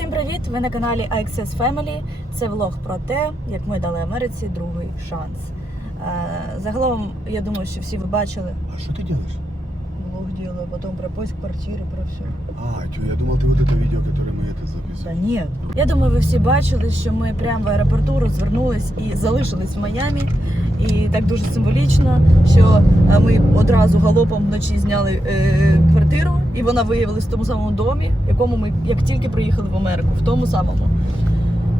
Всім привіт! Ви на каналі iXS Family. Це влог про те, як ми дали Америці другий шанс. Е, Загалом, я думаю, що всі ви бачили. А що ти делаешь? Влог ділаю, потім про поиск квартири, про все. А, чё, я думал, ты вот это видео, которое мы это Та записывали. ні. Я думаю, ви всі бачили, що ми прямо в аеропорту розвернулись і залишились в Майамі. І так дуже символічно, що е, ми одразу галопом вночі зняли е, квартиру, і вона виявилась в тому самому домі, в якому ми як тільки приїхали в Америку, в тому самому.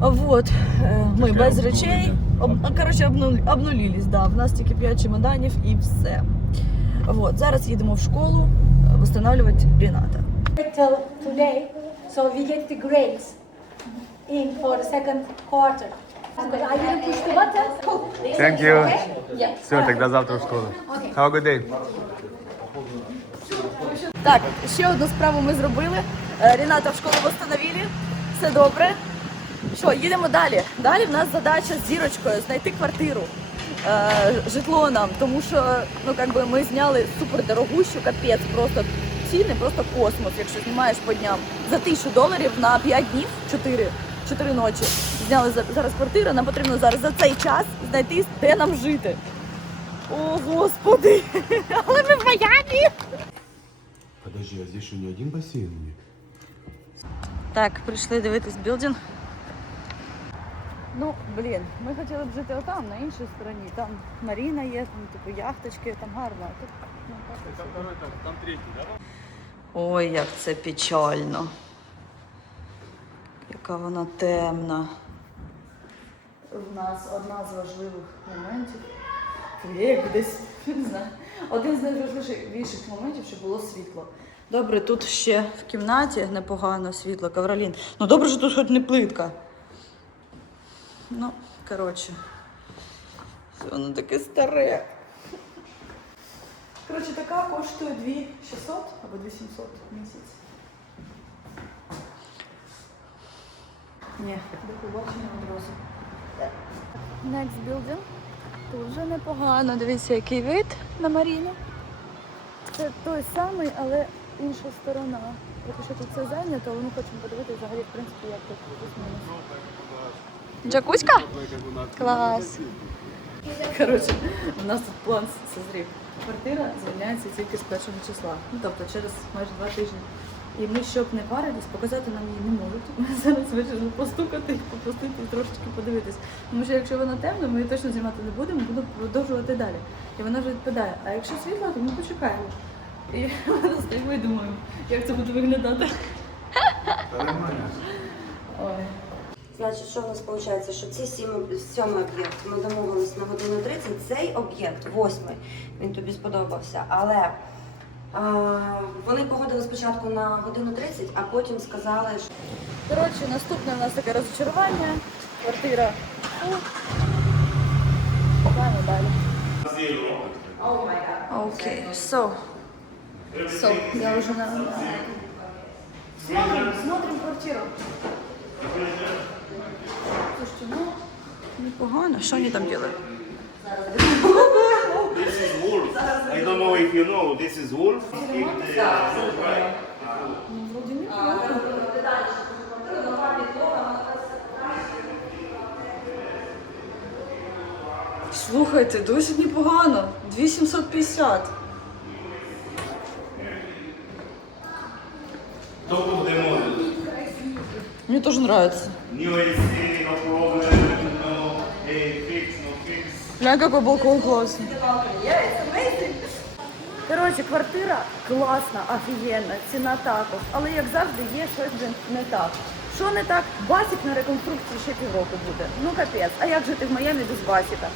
Вот, е, ми Таке без обнулення. речей. Об, а, коротше, обнуль, обнулились, да. В нас тільки 5 чемоданів і все. Вот, зараз їдемо в школу е, встановлювати Ріната. till today, so we get the grades in for the second quarter. Because I didn't push the button. Thank you. Okay? Yeah. Все, тогда завтра в школу. Okay. Have a good day. Так, ще одну справу ми зробили. Е, Ріната в школу встановили. Все добре. Що, їдемо далі. Далі в нас задача з зірочкою знайти квартиру. Е, житло нам, тому що ну, как би ми зняли супер дорогущу, капець, просто ціни, просто космос, якщо знімаєш по дням. За тисячу доларів на 5 днів, 4, 4 ночі. Зняли зараз квартиру, нам потрібно зараз за цей час знайти, де нам жити. О, господи! Але ми в Майамі! Подожди, а здесь что, не один них? Так, прийшли дивитись білдинг. Ну, блін, ми хотіли б жити отам, на іншій стороні. Там маріна є, там типу яхточки, там гарно. А тут, ну, так ось. Ой, як це печально. Яка вона темна. В нас одна з важливих моментів. Як десь не знаю. Один з найважливіших моментів, щоб було світло. Добре, тут ще в кімнаті непогано світло, ковролін. Ну добре, що тут хоч не плитка. Ну, коротше. Воно таке старе. Коротше, така коштує 2600 або 2700 в місяць. Ні, до побачення одразу. Next building. Тут вже непогано. Дивіться, який вид на Маріну. Це той самий, але інша сторона. Поки що тут все зайнято, але ми хочемо подивитися взагалі, в принципі, як тут плюс-мінус. Джакуська? Клас. Коротше, у нас тут план созрів. Квартира звільняється тільки з першого числа. Ну тобто через майже два тижні. І ми, щоб не парились, показати нам її не можуть. Ми зараз вирішили постукати і попросити трошечки подивитись. Тому що якщо вона темна, ми її точно знімати не будемо, будемо продовжувати далі. І вона вже відпадає. А якщо світло, то ми почекаємо. І ми стоїмо і думаємо, як це буде виглядати. Ой. Значить, що в нас виходить, що ці сім, сьомий об'єкт ми домовились на годину 30, цей об'єкт, восьмий, він тобі сподобався, але а, вони погодили спочатку на годину 30, а потім сказали, що Коротше, наступне у нас таке розчарування. Квартира. Шукаємо далі. Окей, so. So, я вже на... Смотрим, смотрим квартиру. Слушайте, ну, непогано. Що вони там роблять? This is wolf. I don't know if you know, this is wolf. In the, right. Слухайте, досить непогано. 2750. Top of the model. Мне тоже нравится. New AC, fix. Бля, какой балкон классный. Коротше, квартира класна, офігенна, ціна також. Але як завжди є щось блін, не так. Що не так? Басик на реконструкції ще півроку буде. Ну капець. А як жити в Майамі без басика?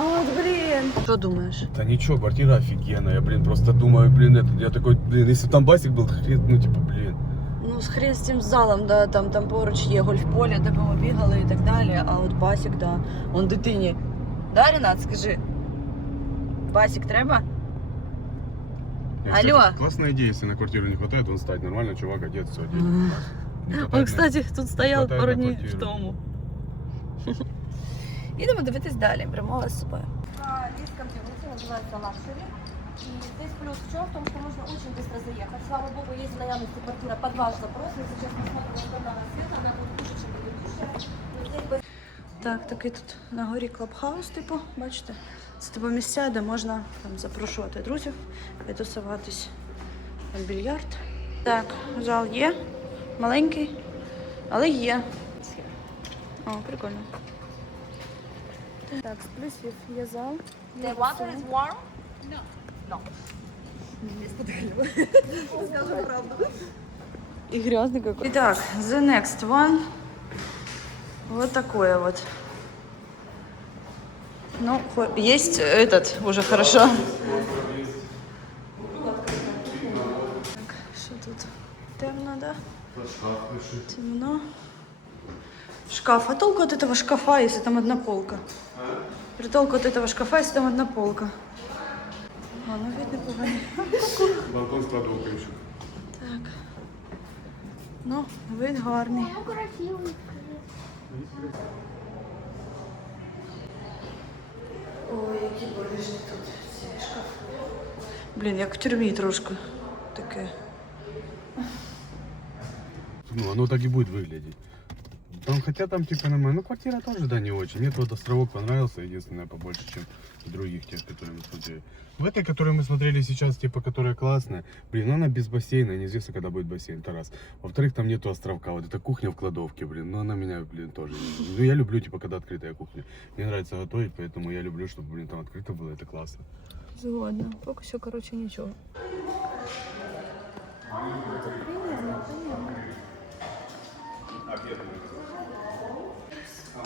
От, блін. Що думаєш? Да ничего, квартира офигенная. Блин, просто думаю, блин, это, я такой, блин, если бы там басик был, хрен, ну типа, блин. Ну, з хрен з цим залом, да, там, там поруч є гольф-поле, де б ми бігали і так далі. А от басик, да. Он дитині. Да, Ренат, скажи. Басик треба? Я, Алло. кстати, классная идея, если на квартиру не хватает, он стать нормально, чувак одет, все одет. Не хватает Он, на- кстати, тут стояв хватає пару на днів квартиру. тому. Їдемо дивитись далі, прямова з собою. Лист конфигурации называется Luxury. И здесь плюс в чем? В том, что можно очень быстро заехать. Слава богу, есть в наявности квартира под ваш запрос. Я сейчас посмотрю, насколько она Так, такий тут на горі клабхаус, типу, бачите? Це типу місця, де можна там запрошувати друзів і тусуватись. Більярд. Так, зал є. Маленький, але є. О, прикольно. Так, з плюсів є зал. The water is warm? И грязный какой. Итак, the next one. Вот такое вот. Ну, есть этот, уже хорошо. Так, что тут? Темно, да? Темно. Шкаф. А толку от этого шкафа, если там одна полка? При толку от этого шкафа, если там одна полка? А, ну видно погано. Балкон с еще. Так. Ну, вид гарний. Ой, які болежні тут ці шкафи. Блін, як в тюрмі трошки таке. Ну, оно так и будет выглядеть. Там, хотя там типа нормально. Ну, квартира тоже, да, не очень. Мне вот островок понравился, единственное, побольше, чем других тех, которые мы смотрели. В этой, которую мы смотрели сейчас, типа, которая классная, блин, ну она без бассейна, неизвестно, когда будет бассейн, это раз. Во-вторых, там нету островка, вот эта кухня в кладовке, блин, но она меня, блин, тоже. Ну, я люблю, типа, когда открытая кухня. Мне нравится готовить, поэтому я люблю, чтобы, блин, там открыто было, это классно. Згодна. Поки що, коротше, нічого.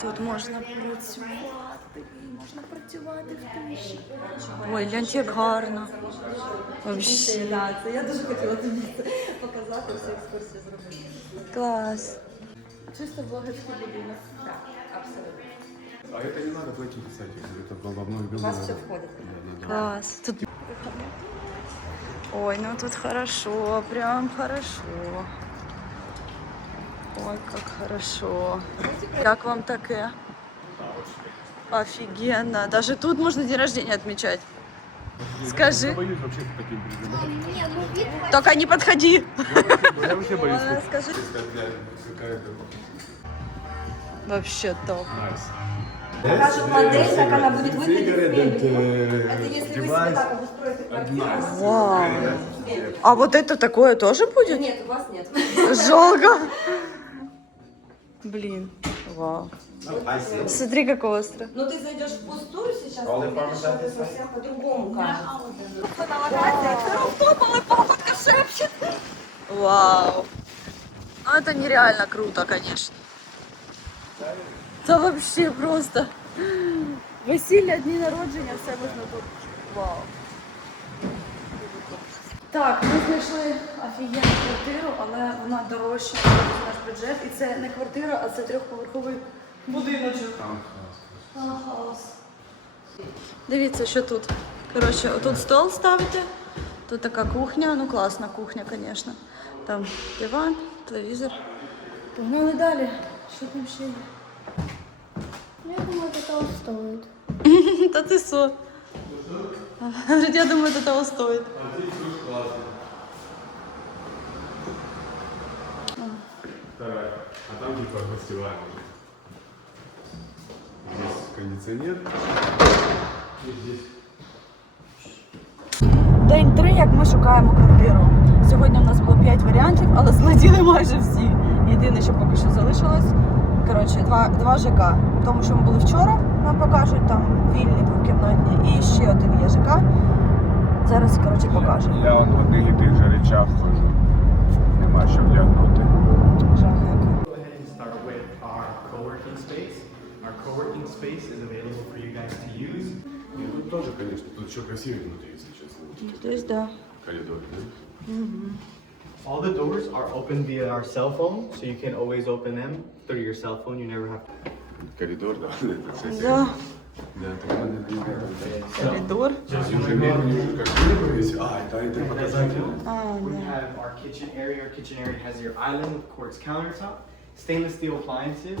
Тут можна працювати, можна працювати в тиші. Ой, гляньте, як гарно. Вообще. Я дуже хотіла тобі це показати, всю екскурсію зробити. Клас. Чисто блогерський будинок. Так, абсолютно. А это не надо платить, кстати, это во многих У вас все входить. Класс. Тут... Ой, ну тут хорошо, прям хорошо. Ой, как хорошо. Как вам таке? Офигенно. Даже тут можно день рождения отмечать. Скажи. Я боюсь вообще к таким придирать. Только не подходи. Я вообще боюсь. Скажи. Какая-то... Вообще топ. Покажем модель, как она будет выглядеть мебели. Это Если вы себе так обустроите квартиру. Вау. А вот это такое тоже будет? Нет, у вас нет. Жалко. Блин. Вау. Смотри, как остро. Но ты зайдешь в пустую сейчас, ты увидишь, что это совсем по-другому кажется. Вау. Ну это нереально круто, конечно. Це вообще просто. Весілля, дні народження, все можна тут. Вау. Так, ми знайшли офігенну квартиру, але вона дорожча, ніж наш бюджет. І це не квартира, а це трьохповерховий будиночок. Таунхаус. Дивіться, що тут. Коротше, отут стол ставите, тут така кухня, ну класна кухня, звісно. Там диван, телевізор. Погнали далі. Що там ще є? Я думаю, это того стоит. Та ти со. Я думаю, это того Вторая. А там типа гостевая уже. Здесь кондиционер. И здесь День три, як ми шукаємо квартиру. Сьогодні в нас було 5 варіантів, але злетіли майже всі. Єдине, що поки що залишилось. Коротше, два, два ЖК. Тому, що ми були вчора, нам покажуть там вільні двокімнатні. І ще один є ЖК. Зараз, коротше, покажу. Я вон в одних і тих же речах хожу. Нема що вдягнути. Жах який. go ahead and start with our co-working space. Our co-working space is available for you guys to use. Нет, тут тоже, конечно, тут еще красивее внутри, если честно. Тобто, да. Коридор, да? All the doors are open via our cell phone, so you can always open them through your cell phone. You never have to. Коридор, да. Это, кстати, Да. Да, Я уже немножко как повесил. А, это, это показатель. А, We да. have our kitchen area. Our kitchen area has your island with quartz countertop, stainless steel appliances,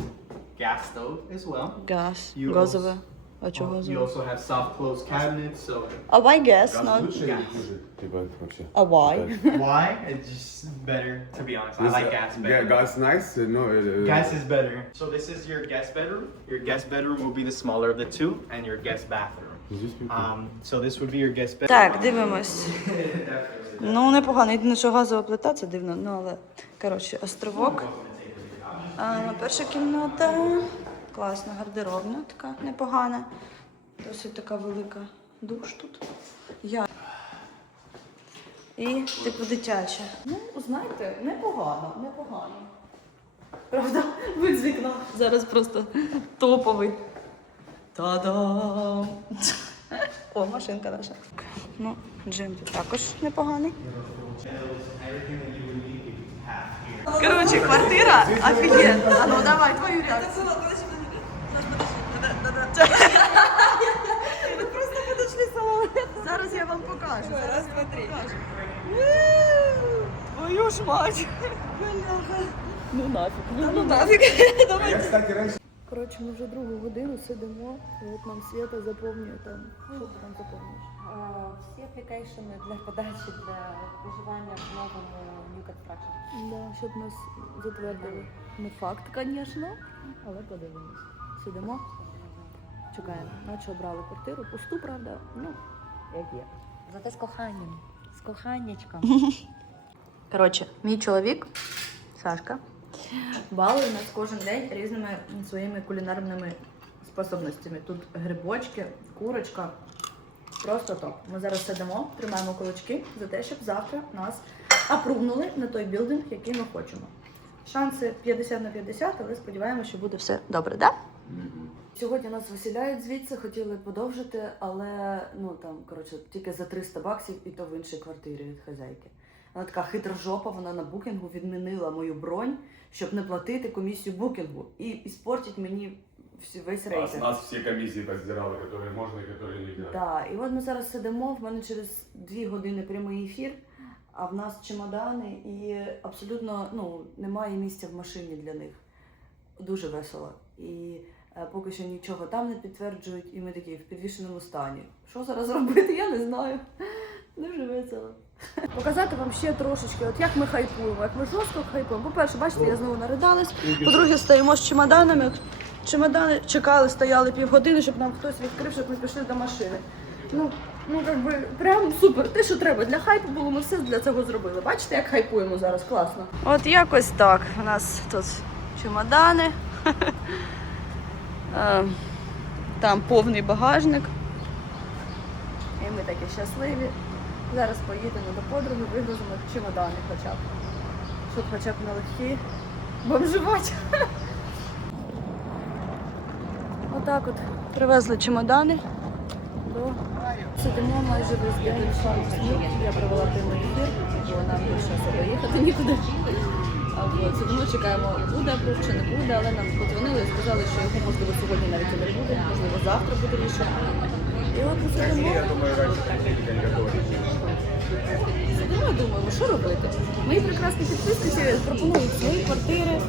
gas stove as well. Газ. You Газове. А чого We за? also have soft close cabinets, so А why guess? Газ Not... лучше или хуже? Типа вообще. А why? why? It's just better, to be honest. I like gas Yeah, better. gas nice. No, uh, Gas is better. So this is your guest bedroom. Your guest bedroom will be the smaller of the two, and your guest bathroom. Здесь прикольно. Um, so this would be your guest bedroom. Так, дивимось. Ну, непогано. Єдине, що газова плита, це дивно. Ну, але, коротше, островок. А, перша кімната. Класна, гардеробна така непогана. Досить така велика душ тут. Я. І типу дитяча. Ну, знаєте, непогано, непогано. Правда, вид з вікна. Зараз просто топовий. Та-дам! О, машинка наша. Ну, джим тут також непоганий. Коротше, квартира офігенна. А ну давай, твою так. Ви просто подошли салон. Зараз я вам покажу. Зараз два, три. Твою ж мать. Ну нафіг. Ну нафіг. Давай. Коротше, ми вже другу годину сидимо, і от нам Свята заповнює там. Що ти там заповнюєш? Всі аплікейшени для подачі для проживання в новому New Construction. Да, щоб нас затвердили. Не факт, звісно, але подивимось. Сидимо, чекаємо. Наче обрали квартиру, пусту, правда, ну, як є. Зате з коханням. З коханнячком. Коротше, мій чоловік, Сашка, балує нас кожен день різними своїми кулінарними способностями. Тут грибочки, курочка. Просто топ. Ми зараз сидимо, тримаємо кулачки за те, щоб завтра нас апрувнули на той білдинг, який ми хочемо. Шанси 50 на 50, але сподіваємося, що буде все добре, так? Да? Сьогодні нас виселяють звідси, хотіли подовжити, але ну там коротше тільки за 300 баксів, і то в іншій квартирі від хазяйки. Вона така хитра жопа, вона на букінгу відмінила мою бронь, щоб не платити комісію букінгу і іспортить мені всі- весь рейтинг. Нас все комиссии поздирали, которые можно и которые нельзя. Так, і от ми зараз сидимо. В мене через дві години прямий ефір, а в нас чемодани, і абсолютно ну, немає місця в машині для них. Дуже весело. І е, поки що нічого там не підтверджують, і ми такі в підвішеному стані. Що зараз робити, я не знаю. Дуже весело. Показати вам ще трошечки, от як ми хайпуємо, як ми жорстко хайпуємо. По-перше, бачите, я знову наридалась. По-друге, стоїмо з чемоданами. Чемодани чекали, стояли півгодини, щоб нам хтось відкрив, щоб ми пішли до машини. Ну, ну як би прям супер. Те, що треба для хайпу було, ми все для цього зробили. Бачите, як хайпуємо зараз, класно. От якось так. У нас тут чемодани. Е, Там повний багажник. І ми такі щасливі. Зараз поїдемо до подруги, вигрузимо чемодани хоча б. Щоб хоча б не легкі бомжувати. Отак от привезли чемодани. Сидимо майже весь день Шанс-Мюр. Я провела прямий ефір, бо нам більше особо їхати нікуди. Сидимо, чекаємо, буде апрув чи не буде, але нам подзвонили і сказали, що його можливо сьогодні навіть і не буде, можливо, завтра буде рішення. І от ми сидимо. Сидимо і думаємо, що робити. Мої прекрасні підписники пропонують свої квартири.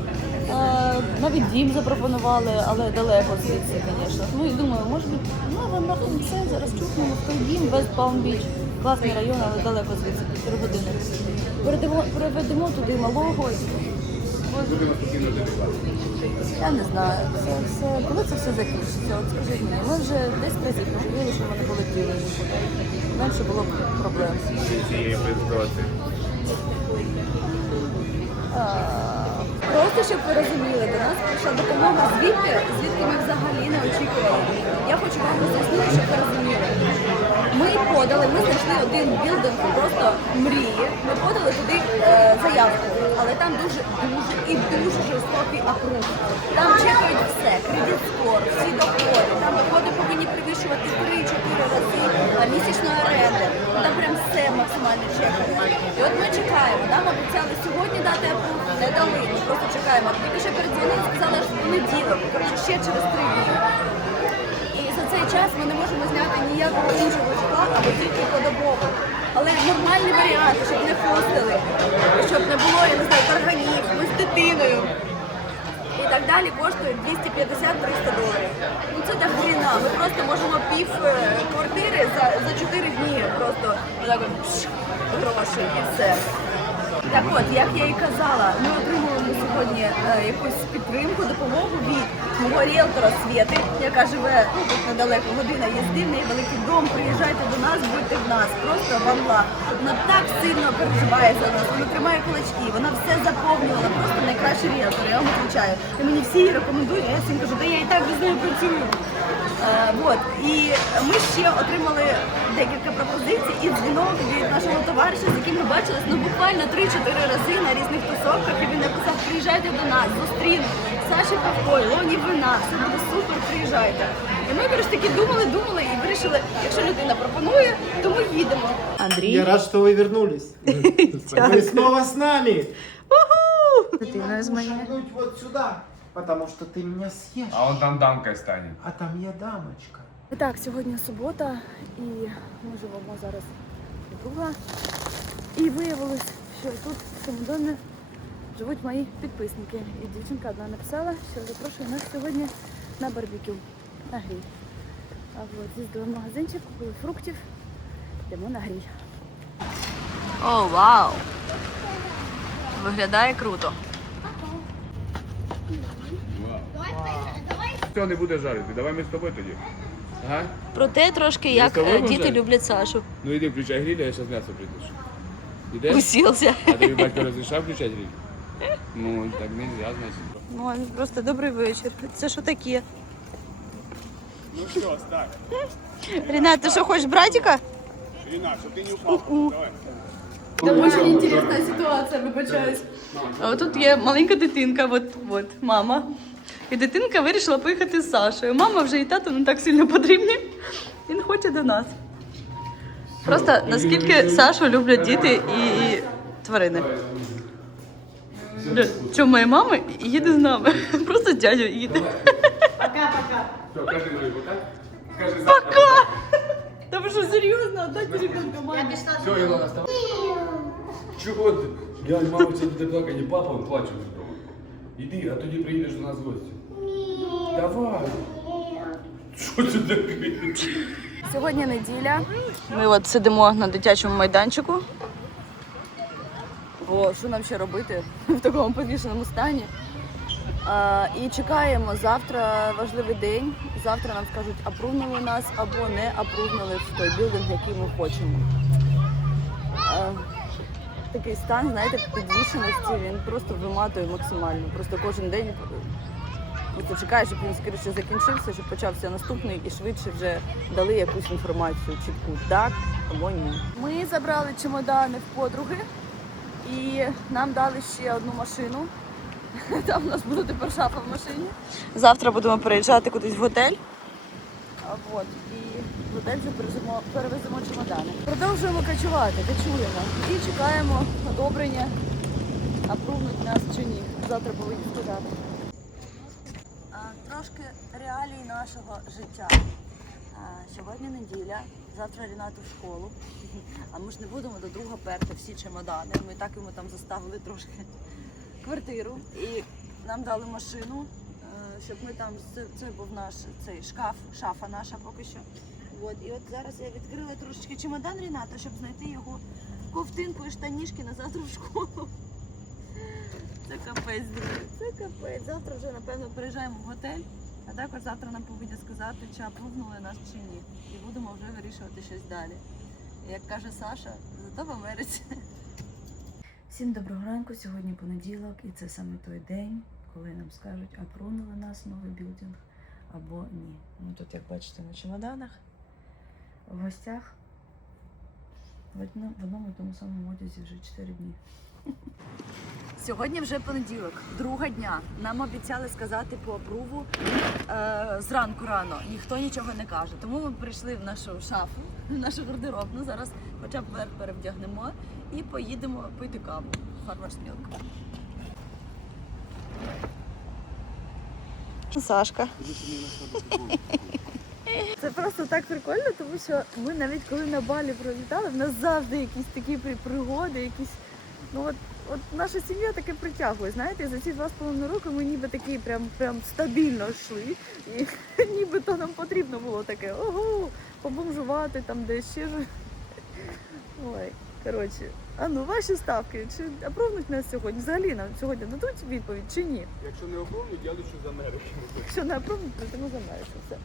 е, Навіть дім запропонували, але далеко звідси, звісно. Ну і думаю, може бути, ну нахрен це зараз чухнемо в той дім, Вест Палм Біч. Класний район, але далеко звідси, півтори години. Переведемо, переведемо туди малого. Я не знаю, це все, коли це все закінчиться, от скажіть мені, ми вже 10 разів поживили, що вони полетіли нікуди. Менше було б проблем. А, Просто щоб ви розуміли, до нас прийшла допомога звідти, звідки ми взагалі не очікували. Я хочу вам роз'яснити, щоб ви розуміли. Ми подали, ми знайшли один білдинг просто мрії. Ми подали туди е, заявку, там дуже дуже і дуже жорстокий апрув. Там чекають все, кредит скор, всі доходи. Там доходи повинні перевищувати 3-4 рази місячної оренди. Там прям все максимально чекають. І от ми чекаємо. Нам обіцяли сьогодні дати апрув, не дали. Ми просто чекаємо. Тільки ще передзвонили, сказали, що в понеділок, ще через три дні. І за цей час ми не можемо зняти ніякого іншого житла або тільки подобово. Але нормальний варіант, щоб не хостили, щоб не було, я не знаю, тарганів, ми з дитиною. Так далі коштують 250-300 доларів. Ну це так хріна. Ми просто можемо пів е, квартири за, за 4 дні просто отак от пш, і все. Так от, як я і казала, ми отримуємо сьогодні е, якусь підтримку, допомогу від мого ріелтора Свєти, яка живе ну, тут недалеко, година їзди, в неї великий дом, приїжджайте до нас, будьте в нас, просто бамла. Вона так сильно переживає за нас, вона тримає кулачки, вона все заповнювала, просто найкращий ріелтор, я вам відповідаю. І мені всі її рекомендують, а я всім кажу, та я і так без неї працюю. Е, вот. І ми ще отримали декілька пропозицій і дзвінок від нашого товариша, з яким ми бачились ну, буквально 3-4 рази на різних тусовках. І він написав, приїжджайте до нас, зустріну. Саші Павкой, Лоні Вина, все буде супер, приїжджайте. І ми коротше таки думали, думали і вирішили, якщо людина пропонує, то ми їдемо. Андрій, Я рад, что вы вернулись. Вы снова с нами. з моєю. Шагнуть вот сюда, потому что ты меня съешь. А он там дамкой станет. А там я дамочка. Так, сьогодні субота, і ми живемо зараз у друга. І виявилось, що тут в цьому домі живуть мої підписники. І дівчинка одна написала, що запрошує нас сьогодні на барбекю, на гриль. А от з'їздили в магазинчик, купили фруктів, йдемо на гриль. О, вау! Виглядає круто. Хто не буде жарити? Давай ми з тобою тоді. Ага. Проте трошки як, е, діти люблять Сашу. Ну іди включай гриль, а я зараз м'ясо придушу. Ідеш? Усілся. А тобі батько розрішав включати гриль? Ну, так не можна, значить. Ну, просто добрий вечір. Це що таке? Ну все, ставь. Ренат, ти що хочеш братика? Ренат, чтобы ты не упал. Давай. Дуже інтересна ситуація, вибачаюсь. А тут є маленька дитинка, от, от, мама. І дитинка вирішила поїхати з Сашою. Мама вже і тато не так сильно потрібні. Він хоче до нас. Просто наскільки Сашу люблять діти і тварини. Чому моя мама їде з нами? Просто дядя їде. Все, кажи мені пока. Скажи Пока! Та ви що, серйозно? Отдайте ребенка мамі. Все, Ілона. Чого ти? Я мама це буде плакати, папа він плаче вже вдома. Іди, а тоді приїдеш до нас в гості. Давай. Що це таке? Сьогодні неділя. Ми от сидимо на дитячому майданчику. Бо що нам ще робити в такому повішеному стані? А, і чекаємо завтра важливий день. Завтра нам скажуть, апрувнули нас або не апрувнули в той білдинг, який ми хочемо. Такий стан, знаєте, підвішеності, він просто виматує максимально. Просто кожен день Просто чекаєш, щоб він скоріше закінчився, щоб почався наступний і швидше вже дали якусь інформацію чітку, так або ні. Ми забрали чемодани в подруги і нам дали ще одну машину. Там у нас буде тепер шафа в машині. Завтра будемо переїжджати кудись в готель. А, от, і готель перевеземо, чемодани. Продовжуємо качувати, качуємо і чекаємо одобрення, апрувнуть нас чи ні. Завтра повинні сказати. Трошки реалій нашого життя. Сьогодні неділя, завтра Рінату в школу. А ми ж не будемо до друга перти всі чемодани. Ми так йому там заставили трошки квартиру. І нам дали машину, е, щоб ми там це був наш цей шкаф, шафа наша поки що. От, і от зараз я відкрила трошечки чемодан Ріната, щоб знайти його ковтинку і штанішки на завтра в школу. Це капець, друзі. Це капець. Завтра вже, напевно, переїжджаємо в готель, а також завтра нам повинні сказати, чи апрувнули нас чи ні. І будемо вже вирішувати щось далі. Як каже Саша, зато в Америці. Всім доброго ранку. Сьогодні понеділок, і це саме той день, коли нам скажуть, апрувнули нас новий білдинг або ні. Ну тут, як бачите, на чемоданах, в гостях. В одному, і тому самому одязі вже 4 дні. Сьогодні вже понеділок, друга дня. Нам обіцяли сказати по опруву е, зранку рано. Ніхто нічого не каже. Тому ми прийшли в нашу шафу, в нашу гардеробну. Зараз хоча б верх перевдягнемо і поїдемо пити каву. Farmers Milk. Сашка. Це просто так прикольно, тому що ми навіть коли на балі пролітали, в нас завжди якісь такі пригоди, якісь. Ну от от наша сім'я таке притягує. Знаєте, за ці два з половиною роки ми ніби такі прям прям стабільно йшли. І нібито нам потрібно було таке ого, побомжувати там десь ще ж. Ой, коротше. А ну ваші ставки, чи опровнуть нас сьогодні? Взагалі нам сьогодні дадуть відповідь чи ні? Якщо не оформлю, я лечу з Америки. Якщо не опровнуть, то ми замаємося. Все.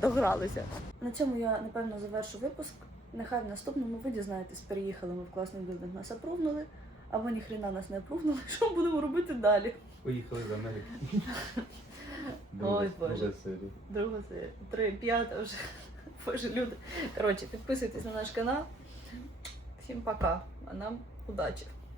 Догралися. На цьому я напевно завершу випуск. Нехай в наступному ви дізнаєтесь, переїхали ми в класний білдинг, нас опровнули, або ніхрена нас не опровнули. Що будемо робити далі? Поїхали з Америки. Ой, Боже. Друга серія, три, п'ята вже. Боже, люди. Коротше, підписуйтесь на наш канал. Всім пока, а нам удачі!